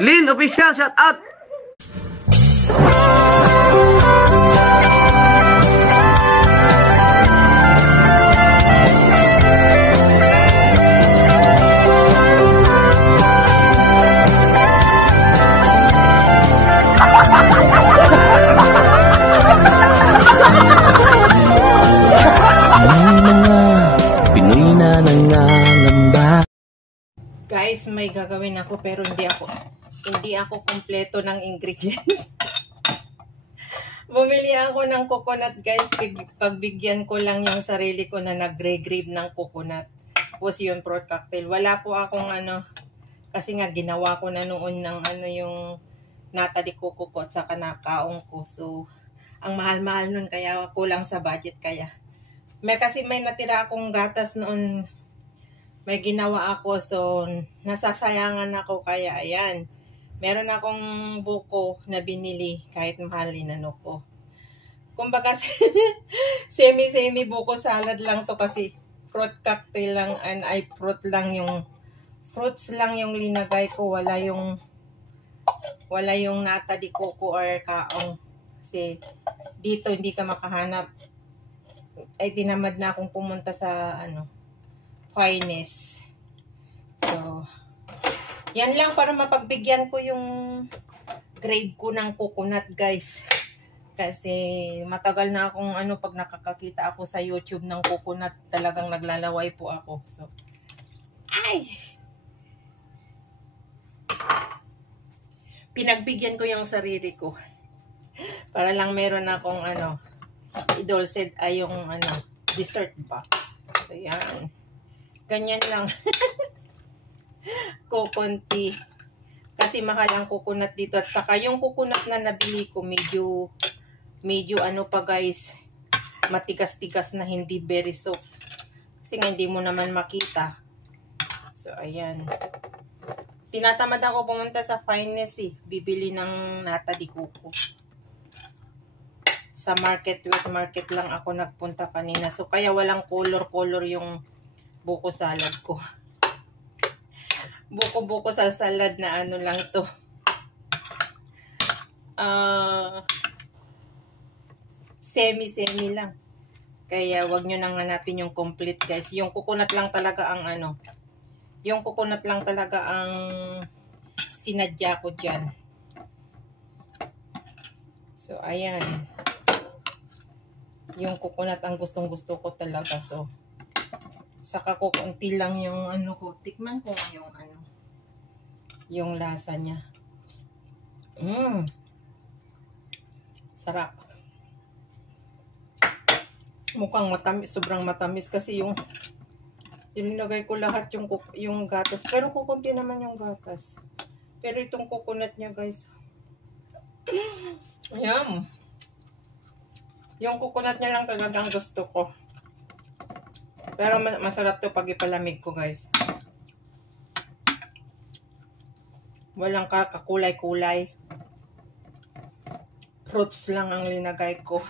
Lynn Official, shout out! Pinoy na nangangamba. Guys, may gagawin ako pero hindi ako kumpleto ng ingredients. Bumili ako ng coconut, guys. Pagbigyan ko lang yung sarili ko na nagre-grave ng coconut. Tapos yun, fruit cocktail. Wala po akong kasi nga ginawa ko na noon ng yung nata de coco ko at saka nakaong ko. So, ang mahal-mahal nun kaya kulang sa budget kaya. Kasi may natira akong gatas noon. May ginawa ako, so nasasayangan ako kaya ayan. Meron akong buko na binili kahit mahal ko. Kumbaga semi-semi buko salad lang to kasi fruit cocktail lang ay fruits lang yung linagay ko, wala yung nata de coco or kaong. Kasi dito hindi ka makahanap. Ay tinamad na akong pumunta sa Finest. So, yan lang para mapagbigyan ko yung grade ko ng coconut, guys. Kasi matagal na akong pag nakakakita ako sa YouTube ng coconut, talagang naglalaway po ako. So, ay! Pinagbigyan ko yung sarili ko. Para lang meron akong idolsed ay yung dessert ba. So, yan. Ganyan lang. Kukunti. Kasi mahal ang coconut dito. At saka yung coconut na nabili ko, medyo pa guys, matigas-tigas na, hindi very soft. Kasi nga hindi mo naman makita. So, ayan. Tinatamad ako pumunta sa Finest bibili ng nata de coco. Sa market lang ako nagpunta kanina. So, kaya walang color yung buko salad ko. Buko sa salad na lang to. Semi-semi lang. Kaya wag nyo nang hanapin yung complete, guys. Yung coconut lang talaga ang sinadya ko dyan. So, ayan. Yung coconut ang gustong-gusto ko talaga. So, saka ko konti lang yung ko. Tikman ko yung lasa niya. Sarap. Mukhang matamis, sobrang matamis kasi yung nilagay ko lahat yung gatas. Pero kukunti naman yung gatas. Pero itong coconut niya, guys. Yum. Yung coconut niya lang talagang gusto ko. Pero masarap to pag ipalamig ko, guys. Walang kakulay-kulay. Fruits lang ang linagay ko.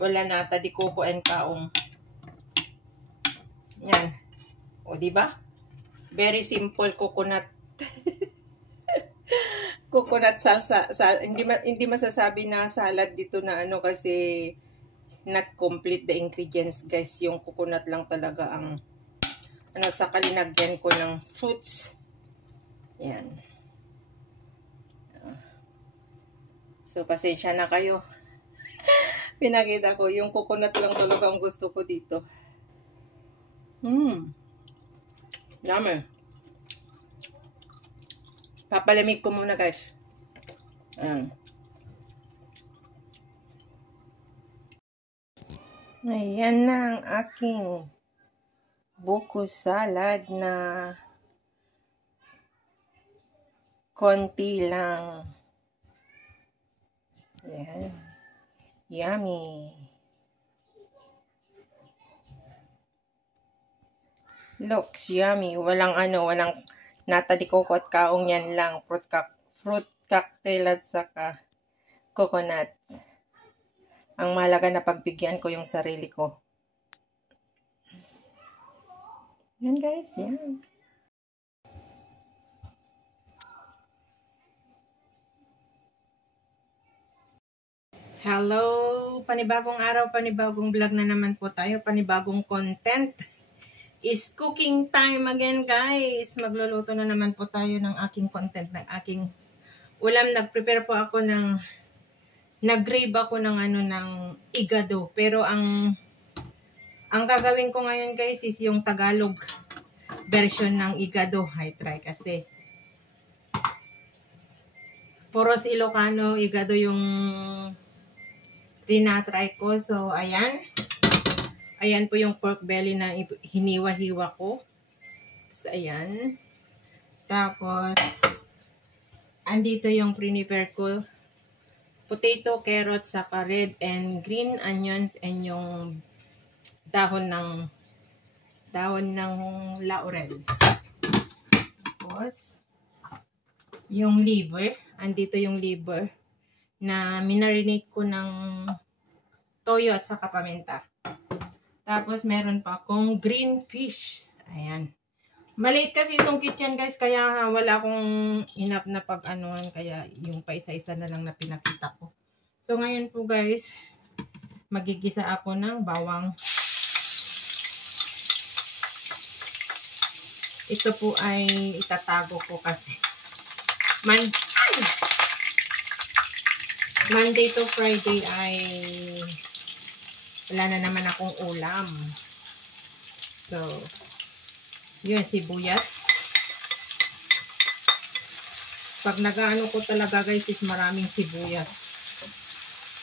Wala nata de coco and kaong. Yan. O, diba? Very simple coconut. Coconut salsa. Hindi masasabi na salad dito na kasi not complete the ingredients, guys. Yung coconut lang talaga ang sa kalinagyan ko ng fruits. Yan. So, pasensya na kayo. Pinakita ko, yung coconut lang talaga ang gusto ko dito. Yummy. Papalamig ko muna, guys. Ayan na ang aking buko salad na konti lang. Ayan. Yummy. Looks yummy. Walang nata de coco at kaong, yan lang. Fruit cocktail at saka coconut. Ang mahalaga na pagbigyan ko yung sarili ko. Yan, guys. Yan. Hello! Panibagong araw, panibagong vlog na naman po tayo, panibagong content. Is cooking time again, guys. Magluluto na naman po tayo ng aking content, ng aking ulam. Nag-prepare po ako nag-grave ako ng ng igado. Pero ang gagawin ko ngayon, guys, is yung Tagalog version ng igado. I try kasi puros Ilocano igado yung tinatry ko. So, ayan. Ayan po yung pork belly na hiniwa-hiwa ko. So, ayan. Tapos, andito yung prepare ko. Potato, carrots, saka red and green onions, and yung dahon ng laurel. Tapos, yung liver. Andito yung liver na minarinate ko ng toyo at saka paminta. Tapos, meron pa akong green fish. Ayan. Maliit kasi itong kitchen, guys, kaya wala akong enough na pag-anuhan, kaya yung pa isa-isa na lang na pinakita ko. So, ngayon po, guys, magigisa ako ng bawang. Ito po ay itatago ko kasi Monday to Friday ay wala na naman akong ulam. So, yun, sibuyas. Pag nag-ano ko talaga, guys, is maraming sibuyas.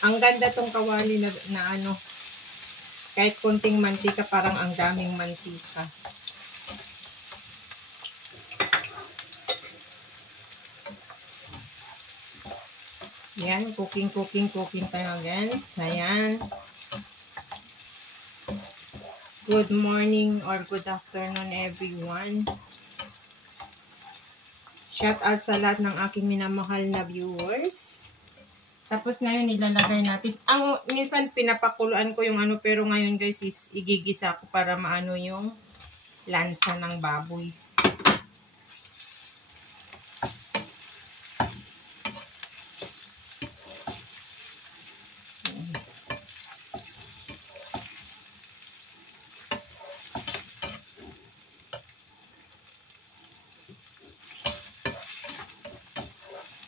Ang ganda tong kawali na ano, kahit konting mantika, parang ang daming mantika. Yan, cooking tayo again. Ayan. Good morning or good afternoon, everyone. Shout out sa lahat ng aking minamahal na viewers. Tapos ngayon ilalagay natin. Minsan pinapakuluan ko yung ano, pero ngayon, guys, is igigisa ko para maano yung lansa ng baboy.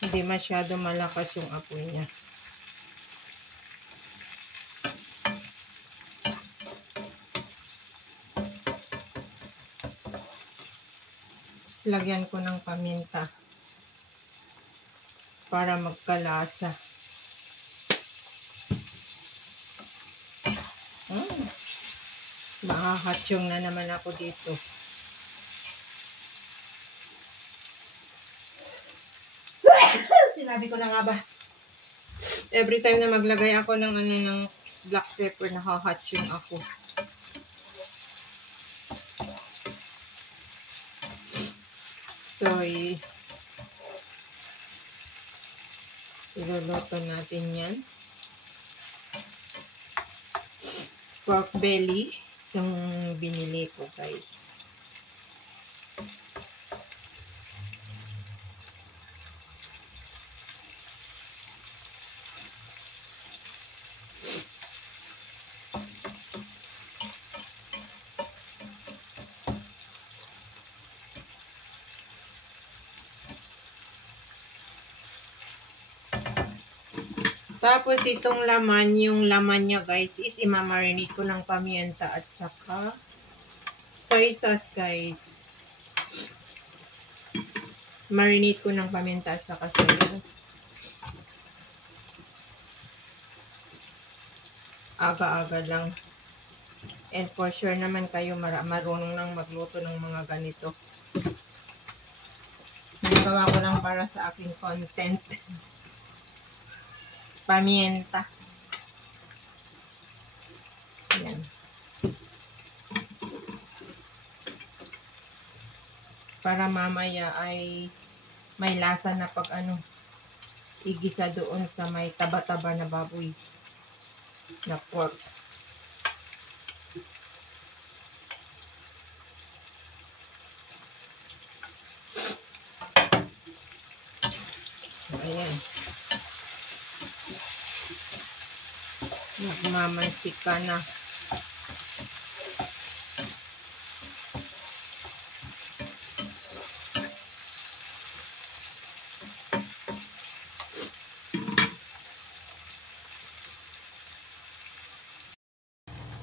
Hindi masyado malakas yung apoy niya. Lagyan ko ng paminta para magkalasa. Mahahatsyong na naman ako dito. Sinabi ko na nga ba, every time na maglagay ako ng ng black pepper, nahahatsyong ako. So, iluluto natin yan. Pork belly, yung binili ko, guys. Tapos itong laman, yung laman niya, guys, is imamarinate ko ng paminta at saka soy sauce, guys. Marinate ko ng paminta at saka soy sauce. Aga-aga lang. And for sure naman kayo marunong nang magluto ng mga ganito. Nagawa ko lang para sa aking content. Paminta. Yan. Para mamaya ay may lasa na pag igisa doon sa may taba-taba na baboy na pork. So, ayan. Nagmamantika na.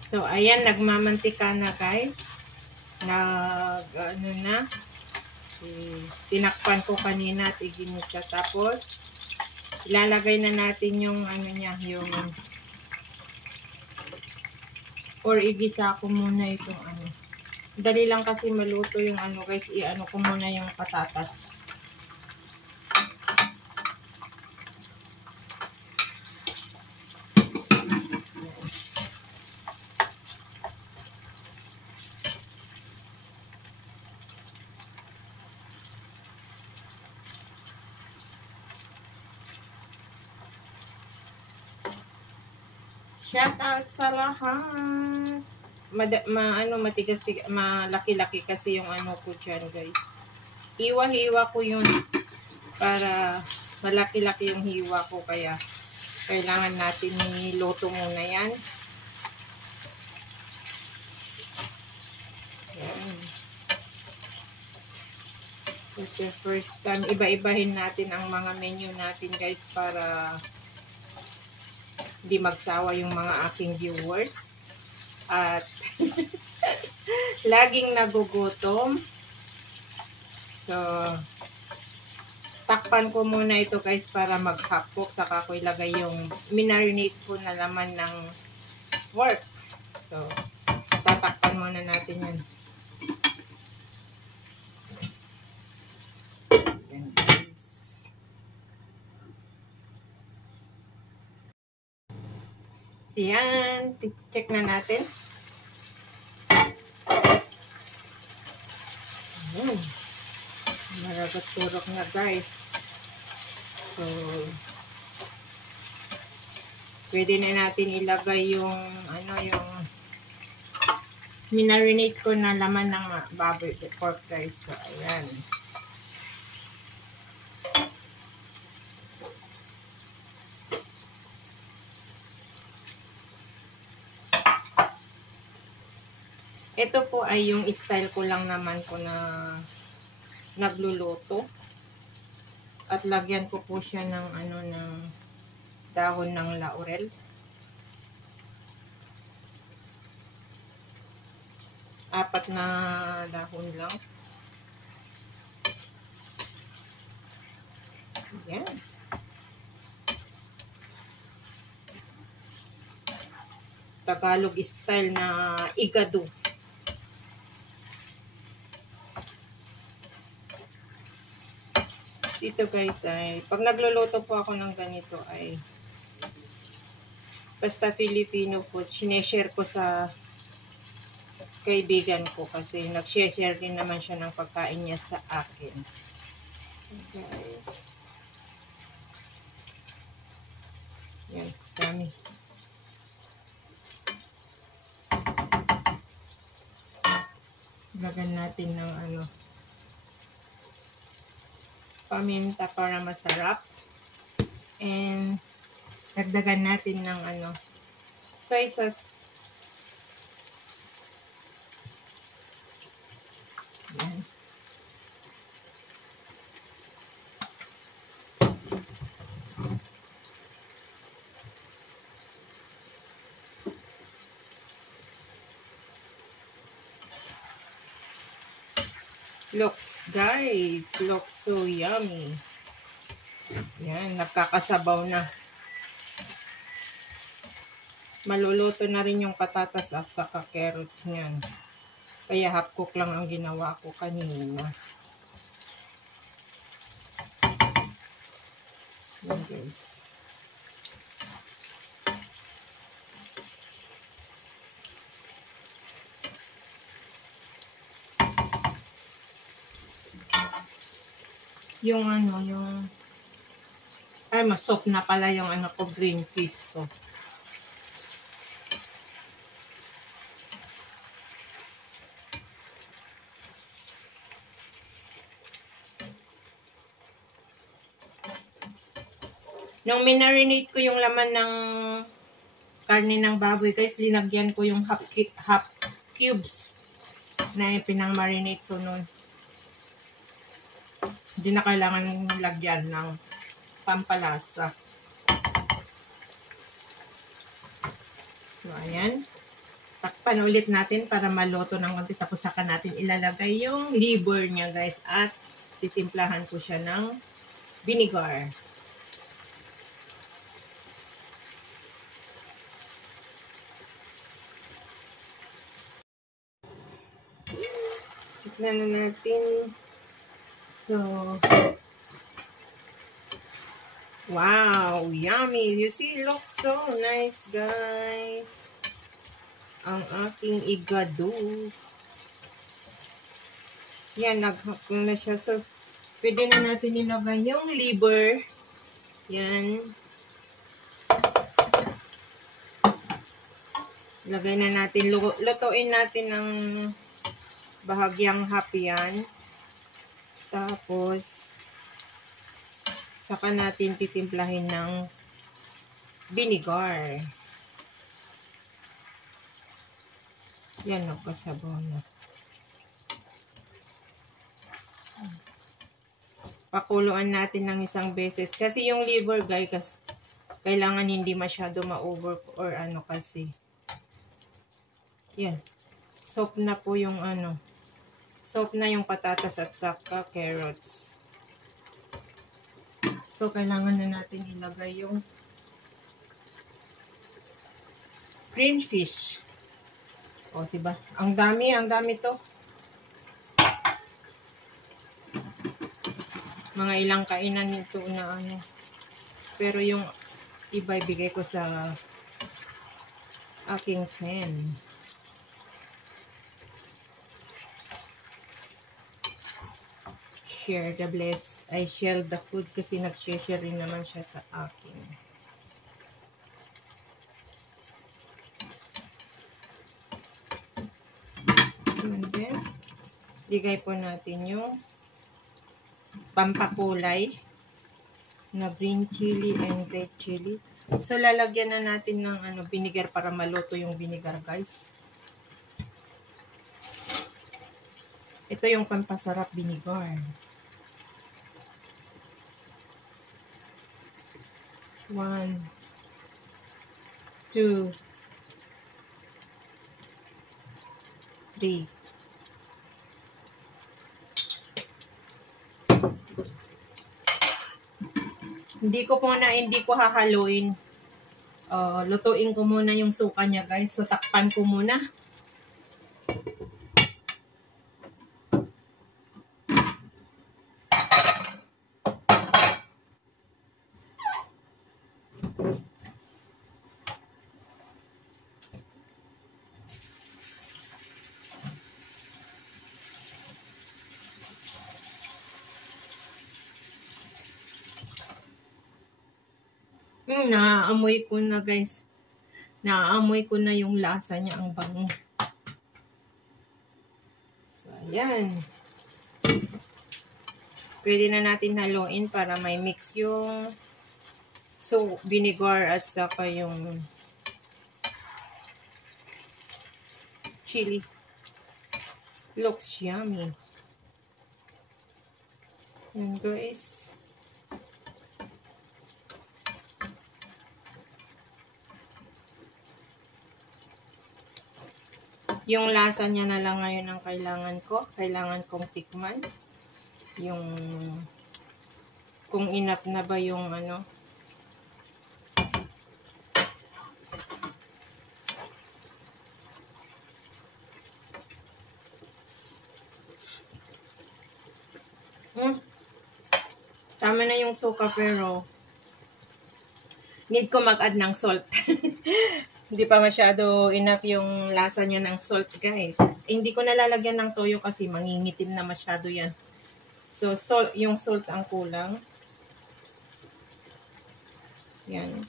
So, ayan, nagmamantika na guys. Tinakpan ko kanina at iginit siya. Tapos, ilalagay na natin yung or igisa ko muna itong Dali lang kasi maluto yung guys. Ko muna yung patatas. Shout out sa lahat. Malaki-laki kasi yung ko dyan, guys. Hiwa-hiwa ko yun para malaki-laki yung hiwa ko, kaya kailangan natin niluto muna yan. Yan. Kasi first time, iba-ibahin natin ang mga menu natin, guys, para hindi magsawa yung mga aking viewers. At laging nagugutom. So, takpan ko muna ito guys para maghapok. Saka ko ilagay yung minarinate ko na laman ng pork. So, tatakpan muna natin yan. Yan guys. So, yan. Check na natin. Maragat-turok na guys. So, pwede na natin ilagay yung yung minarinate ko na laman ng baboy pork guys. So, ayan. Ito po ay yung style ko lang naman po na nagluluto. At lagyan ko po siya ng ng dahon ng laurel. Apat na dahon lang. Yan. Tagalog style na igado. Ito guys ay, pag nagluluto po ako ng ganito ay basta Filipino food, sineshare ko sa kaibigan ko kasi nag-share din naman siya ng pagkain niya sa akin. Guys. Yan, dami. Lagyan natin ng paminta para masarap. And dagdagan natin ng soy sauce. Yan. Looks guys, looks so yummy. Yan, nagkakasabaw na. Maluluto na rin yung patatas at saka carrot niyan. Kaya half cook lang ang ginawa ko kanina. Yan guys. Yung masop na pala yung green peas ko. Nung minarinate ko yung laman ng karne ng baboy, guys, linagyan ko yung half cubes na pinang-marinate. So, nun, hindi na kailangan lagyan ng pampalasa. So, ayan. Takpan ulit natin para maluto ng konti. Tapos saka natin ilalagay yung liver niya, guys. At titimplahan ko siya ng vinegar. Tignan na natin. So, wow, yummy. You see, it looks so nice, guys. Ang aking igado. Yan, naghapon na siya. So, pwede na natin ilagay yung liver. Yan. Lagay na natin, lutuin natin ng bahagyang half yan. Tapos, saka natin titimplahin ng vinegar. Yan, nagkasabaw na. Pakuluan natin ng isang beses. Kasi yung liver, guys, kailangan hindi masyado ma-over or ano kasi. Yan. Soap na po yung ano. Soap na yung patatas at saka carrots. So, kailangan na natin ilagay yung green fish. O, diba? Ang dami to. Mga ilang kainan nito na ano. Pero yung iba ibigay ko sa aking friend. Share the bless. I share the food kasi nag-share rin naman siya sa akin. And then, ligay po natin yung pampakulay na green chili and red chili. So, lalagyan na natin ng ano, vinegar para maluto yung vinegar, guys. Ito yung pampasarap vinegar. 1, 2, 3. Hindi ko hahaluin. Lutuin ko muna yung suka niya, guys. So, takpan ko muna. Naaamoy ko na, guys. Naaamoy ko na yung lasa niya, ang bango. So, ayan. Pwede na natin haluin para may mix yung vinegar at saka yung chili. Looks yummy. Ayan, guys. Yung lasa niya na lang ngayon ang kailangan ko. Kailangan kong tikman. Yung kung enough na ba yung ano. Tama na yung suka pero need ko mag-add ng salt. Hindi pa masyado enough yung lasa niya ng salt, guys. Hindi ko nalalagyan ng toyo kasi mangingitim na masyado yan. So, yung salt ang kulang. Yan.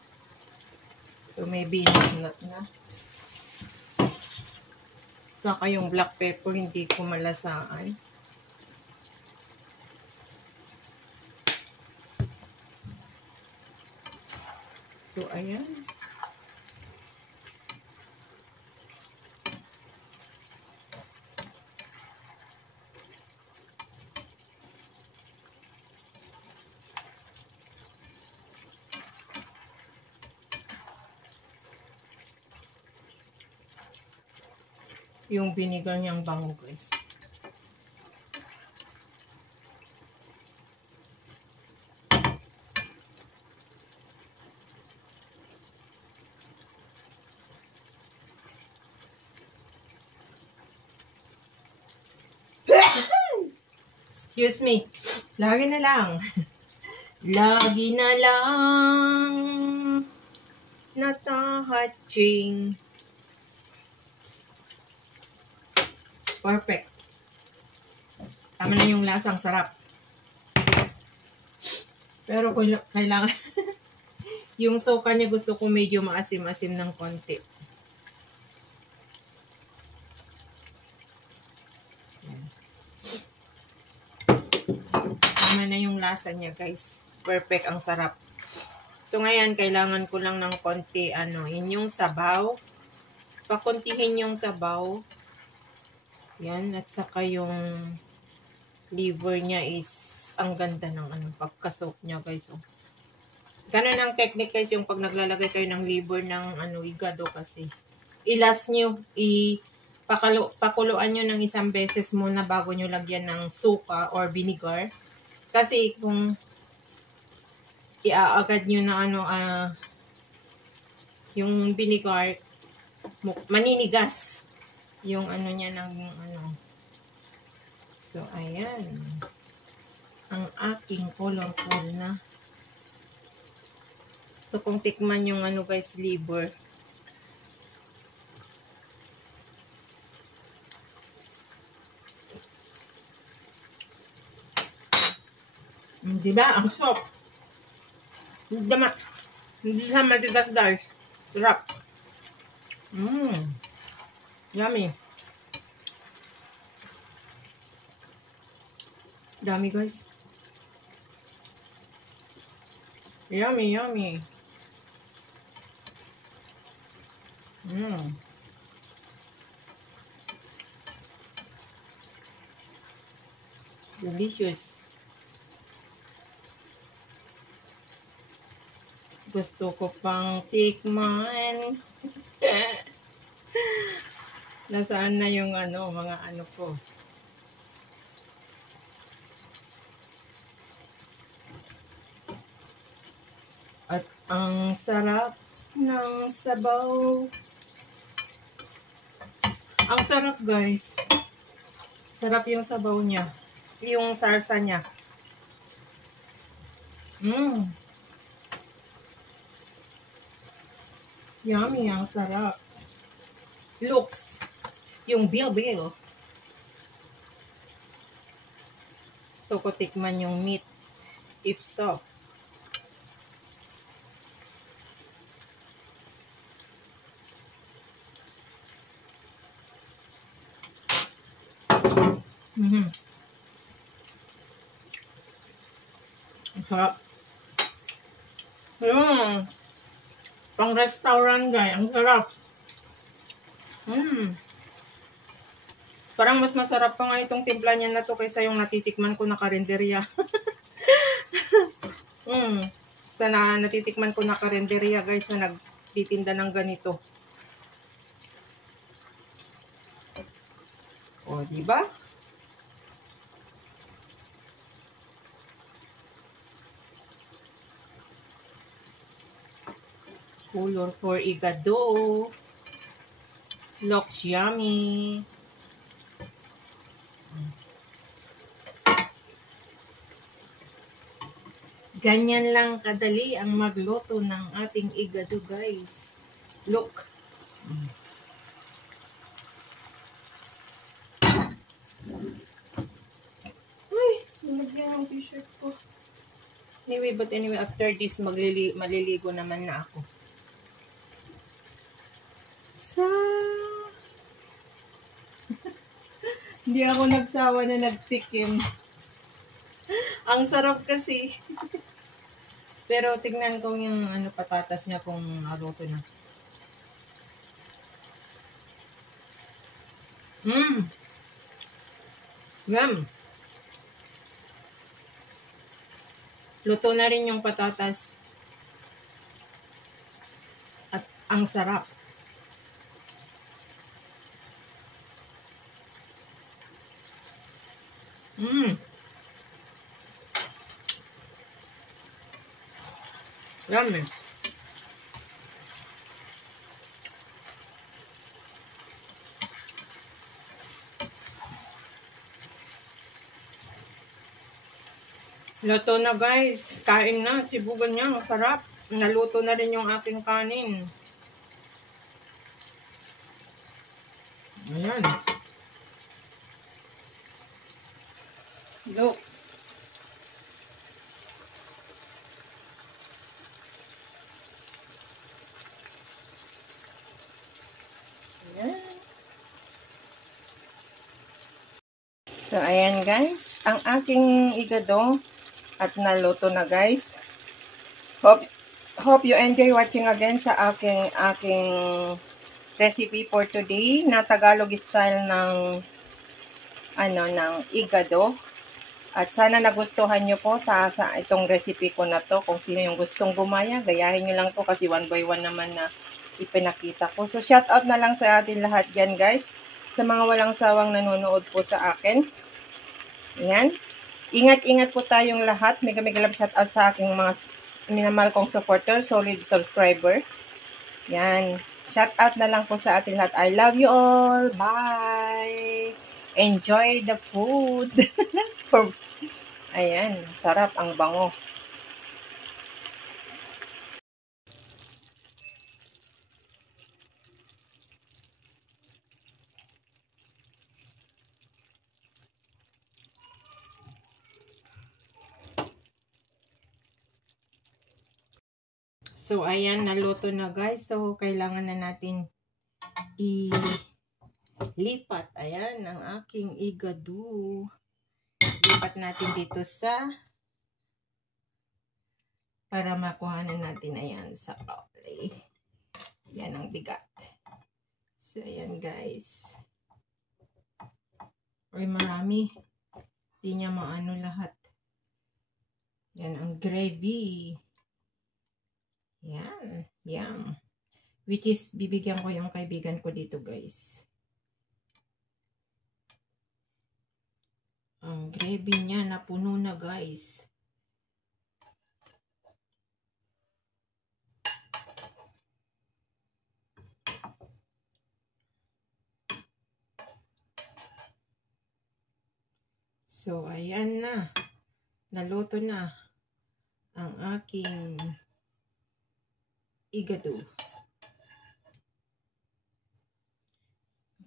So, maybe not na. Saka yung black pepper, hindi ko malasaan. So, ayan. Yung vinegar niyang bango, guys. Excuse me. Lagi na lang. Lagi na lang natahatching. Perfect. Tama na yung lasang sarap. Pero kailangan yung soka niya gusto ko medyo maasim-asim ng konti. Tama na yung lasa niya, guys. Perfect, ang sarap. So, ngayon, kailangan ko lang ng konti, yung sabaw. Pakuntihin yung sabaw. Yan, at saka yung liver niya is, ang ganda ng pagka-soak niya, guys. Oh. Ganun ang technique, guys, yung pag naglalagay kayo ng liver ng, igado kasi. Ilas nyo, pakuluan nyo ng isang beses muna bago nyo lagyan ng suka or vinegar. Kasi kung iaagad nyo na yung vinegar, maninigas yung niya ng So, ayan. Ang aking colorful na. Gusto kong tikman yung guys, liver. Diba? Ang soft. Hindi siya matigas, guys. Sarap. Yummy. Dami, guys. Yummy, yummy. Delicious. Gusto ko pang tikman. Nasaan na yung mga ko. At ang sarap ng sabaw. Ang sarap, guys. Sarap yung sabaw niya. Yung sarsa niya. Yummy, ang sarap. Looks. Yung bilbil. Gusto ko tikman yung meat. If soft. Ang sarap. Pang restaurant, guys. Ang sarap. Parang mas masarap pa nga itong timpla niya na to kaysa yung natitikman ko na karinderya. Sana natitikman ko na karinderya, guys, na nagtitinda ng ganito. O, diba? Color for igado. Looks yummy. Ganyan lang kadali ang magluto ng ating igado, guys. Look. Ay, nalagyan ang t-shirt ko. Anyway, after this, maliligo naman na ako. Hindi ako nagsawa na nagtikim. Ang sarap kasi. Pero tignan ko yung patatas niya kung naluto na. Yum. Luto na rin yung patatas. At ang sarap. Yummy. Luto na guys. Kain na. Sibugan niya. Masarap. Naluto na rin yung aking kanin. Ayan. Look. Ayan. So, ayan guys. Ang aking igado at naluto na guys. Hope you enjoy watching again sa aking recipe for today na Tagalog style ng ng igado. At sana nagustuhan nyo po sa itong recipe ko na to. Kung sino yung gustong gumaya, gayahin nyo lang po kasi 1 by 1 naman na ipinakita ko. So shout out na lang sa atin lahat dyan guys. Sa mga walang sawang nanonood po sa akin. Ayan. Ingat-ingat po tayong lahat. Mega love shout out sa aking mga minamahal kong supporter, solid subscriber. Yan. Shout out na lang po sa atin lahat. I love you all. Bye. Enjoy the food. Ayan. Sarap. Ang bango. So, ayan, naluto na guys. So, kailangan na natin ilipat. Ayan, ang aking igado. Lipat natin dito para makuhanan natin, ayan, sa kauli. Yan ang bigat. So, ayan guys. Ay, marami. Hindi niya maano lahat. Yan ang gravy. Yan. Yum. Which is, bibigyan ko yung kaibigan ko dito, guys. Ang gravy niya, napuno na, guys. So, ayan na. Naluto na ang aking igado.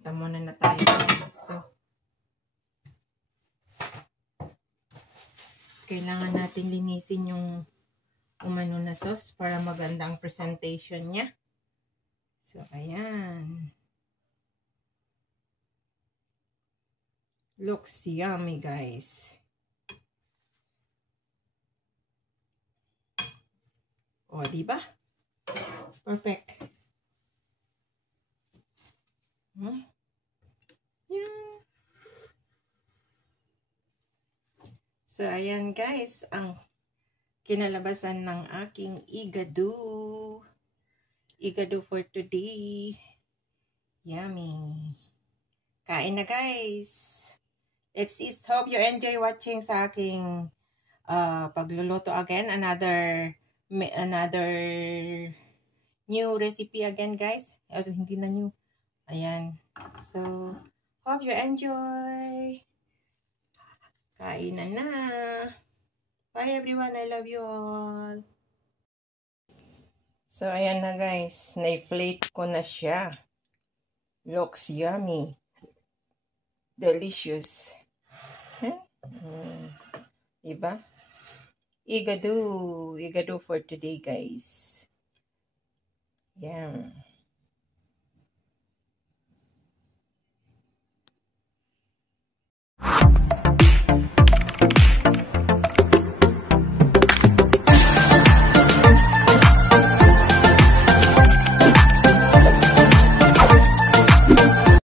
Tama na tayo. So, kailangan natin linisin yung umano na sauce para maganda ang presentation niya. So, ayan. Looks yummy, guys. O, diba? Perfect. Yan. So, ayan guys, ang kinalabasan ng aking igado. Igado for today. Yummy. Kain na guys. Let's eat. Hope you enjoy watching sa aking pagluluto again. Another new recipe again guys. Hindi na new. Ayan. So, hope you enjoy. Kainan na. Bye everyone. I love you all. So, ayan na guys. Na-flake ko na siya. Looks yummy. Delicious. Diba? Igado for today guys. Yeah.